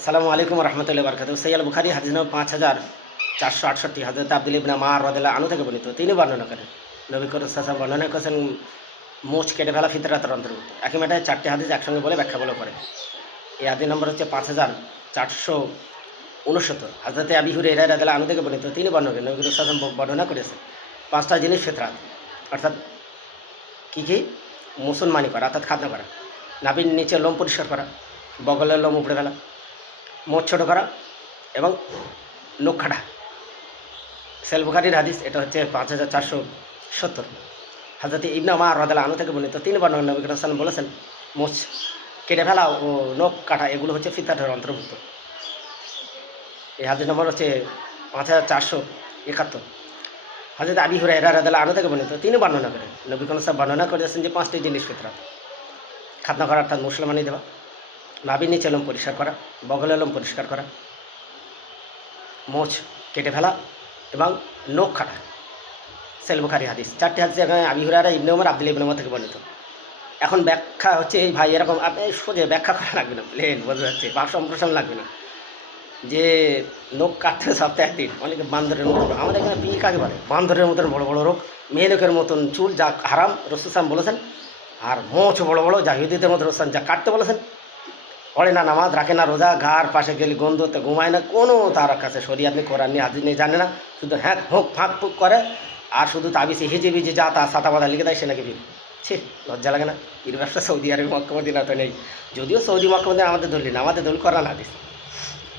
আসসালামু আলাইকুম রহমতুল্লাহ বরকাত সৈয়াল বুখারি, হাদিস নম্বর পাঁচ হাজার চারশো আটষট্টি। হাজরত আব্দুল ইবনা মা রদাল্লাহ আনু থেকে বর্ণিত। তিনি বর্ণনা করেন, নবী করাম বর্ণনা করেছেন মোচ কেটে ফেলা ফিতরাতের অন্তর্ভুক্ত। একই মেটায় চারটি হাদিস একসঙ্গে বলে ব্যাখ্যা বলে করে এই হাদিস নম্বর হচ্ছে পাঁচ হাজার চারশো উনসত্তর। হাজরতে আবি হুরে এরা রাদিল্লাহ আনু থেকে বর্ণিত, তিনি বর্ণনা করেন, নবী করাম বর্ণনা করেছেন, পাঁচটা জিনিস ফিতরাত। অর্থাৎ কী কী? মুসলমানি করা, অর্থাৎ খাতনা করা। নাবির নিচে লোম পরিষ্কার করা, বগলের লোম উপড়ে ফেলা মোট ছোটো করা এবং নখ খাটা সেল বুখারির হাদিস, এটা হচ্ছে পাঁচ হাজার চারশো সত্তর। হাজরত ইবনা মা রদালা আনু থেকে তিনি বর্ণনা নবী সালাম বলেছেন, মোচ কেটে ফেলা ও নখ কাটা, এগুলো হচ্ছে ফিতারের অন্তর্ভুক্ত। এই হাদিস নম্বর হচ্ছে পাঁচ হাজার চারশো একাত্তর। হাজরত আবি হুরা এরা রাদালা আনু থেকে বর্ণিত তিনি বর্ণনা করেন নবী সাহেব বর্ণনা করে করেছেন যে পাঁচটি জিনিস ফিতরাত। খাতনা করা অর্থাৎ মুসলমানি দেওয়া নাবির নিচে এলম পরিষ্কার করা বগল এলম পরিষ্কার করা, মোচ কেটে ফেলা এবং নখ কাটা। সেল বুখারি হাদিস। চারটি হাদিস এখানে আবি হুরারা ইবনে উমর, আব্দুল ইবনে উমর থেকে বর্ণিত। এখন ব্যাখ্যা হচ্ছে, এই ভাই এরকম আপনি সোজে ব্যাখ্যা করা লাগবে না প্লেন বোঝা যাচ্ছে, বা সম্প্রসারণ লাগবে না। যে নখ কাটতে সপ্তাহে একদিন, অনেকে বান্দরের মতো আমাদের এখানে পি কাকে বলে? বান্দরের মতন বড় বড় রোগ মেয়ে লোকের মতন চুল যা হারাম রসুসাম বলেছেন, আর মোচ বড় বড়, জাহিদিদের মতো রসান যা কাটতে বলেছেন। পড়ে না নামাজ, রাখে না রোজা, ঘাড় পাশে গেলে গন্ধতে ঘুমায় না, কোনো তার কাছে শরীর আপনি করার নিয়ে হাজির নেই, জানে না। শুধু হ্যাঁ হোক, ফাঁক ফুক করে, আর শুধু তাবিসে হিজে বিজে যা তা সাতা বাদা লিখে দেয়, সে নাকি ছি, লজ্জা লাগে না। বীর ব্যবসা সৌদি আরব মক্কামদিনা তো নেই। যদিও সৌদি মক্কামদিনা আমাদের দলি না আমাদের দল করা না দিস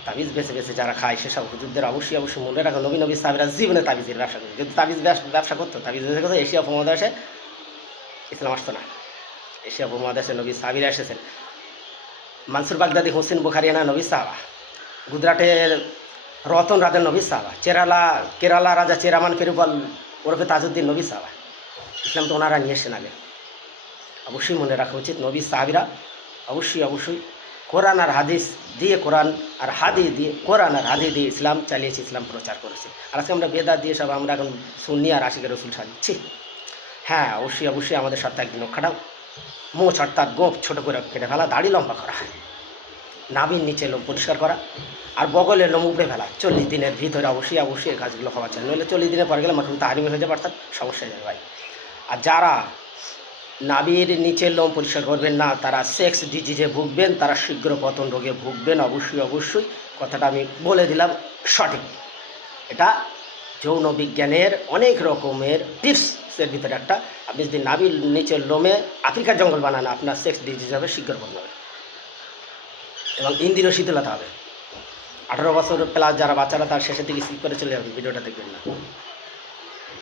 তাবিজ বেছে বেছে যারা খায়, সেসব হুজুরদের অবশ্যই অবশ্যই মনে রাখো, নবী নবী সাহেবরা জীবনে তাবিজের ব্যবসা করে যদি তাবিজ ব্যবসা- করতো, তাবিজ বেছে করতো এশিয়া উপমহাদেশে ইসলাম আসতো না। এশিয়া উপমহাদেশে নবী সাহাবিরা এসেছেন। মানসুর বাগদাদি, হোসেন বুখারিয়ানা নবী সাহাবা। গুজরাটের রতন রাজের নবী সাহাবা। চেরালা, কেরালা রাজা চেরামান ফেরুপাল ওরফে তাজউদ্দিন নবী সাহাবা। ইসলাম তো ওনারা নিয়ে এসেছেন আগে। অবশ্যই মনে রাখা উচিত নবী সাহাবিরা। অবশ্যই অবশ্যই কোরআন আর হাদিস দিয়ে কোরআন আর হাদি দিয়ে, কোরআন আর হাদি দিয়ে ইসলাম চালিয়েছে, ইসলাম প্রচার করেছে। আর আজকে আমরা বেদা দিয়ে সব আমরা এখন সুন্নি আর আশিকের রসুল সাজিচ্ছি হ্যাঁ অবশ্যই অবশ্যই আমাদের সপ্তাহে একদিন খাটাও মোচ অর্থাৎ গোপ ছোটো করে কেটে ফেলা, দাড়ি লম্বা করা। নাবির নিচে লোম পরিষ্কার করা আর বগলের লোম উপড়ে ফেলা। চল্লিশ দিনের ভিতরে অবশ্যই অবশ্যই এই কাজগুলো হওয়া চাই। নইলে চল্লিশ দিনের পরে গেলে মাঠুম তাহারিমি হয়ে যাবে, অর্থাৎ সমস্যা হয়ে যাবে ভাই। আর যারা নাবির নিচে লোম পরিষ্কার করবেন না, তারা সেক্স ডিজিজে ভুগবেন, তারা শীঘ্র পতন রোগে ভুগবেন, অবশ্যই অবশ্যই। কথাটা আমি বলে দিলাম সঠিক। এটা যৌন বিজ্ঞানের অনেক রকমের টিপসের ভিতরে একটা। আপনি যদি নাবির নিচের লোমে আফ্রিকার জঙ্গল বানান, আপনার সেক্স ডিজিজ হবে শীঘ্র বন্ধ হবে। এবং ইন্দির শীতলতা হবে। আঠারো বছর প্লাস যারা বাচ্চারা, তার শেষের দিকে স্কিপ করে চলে যাবে ভিডিওটা দেখবেন না।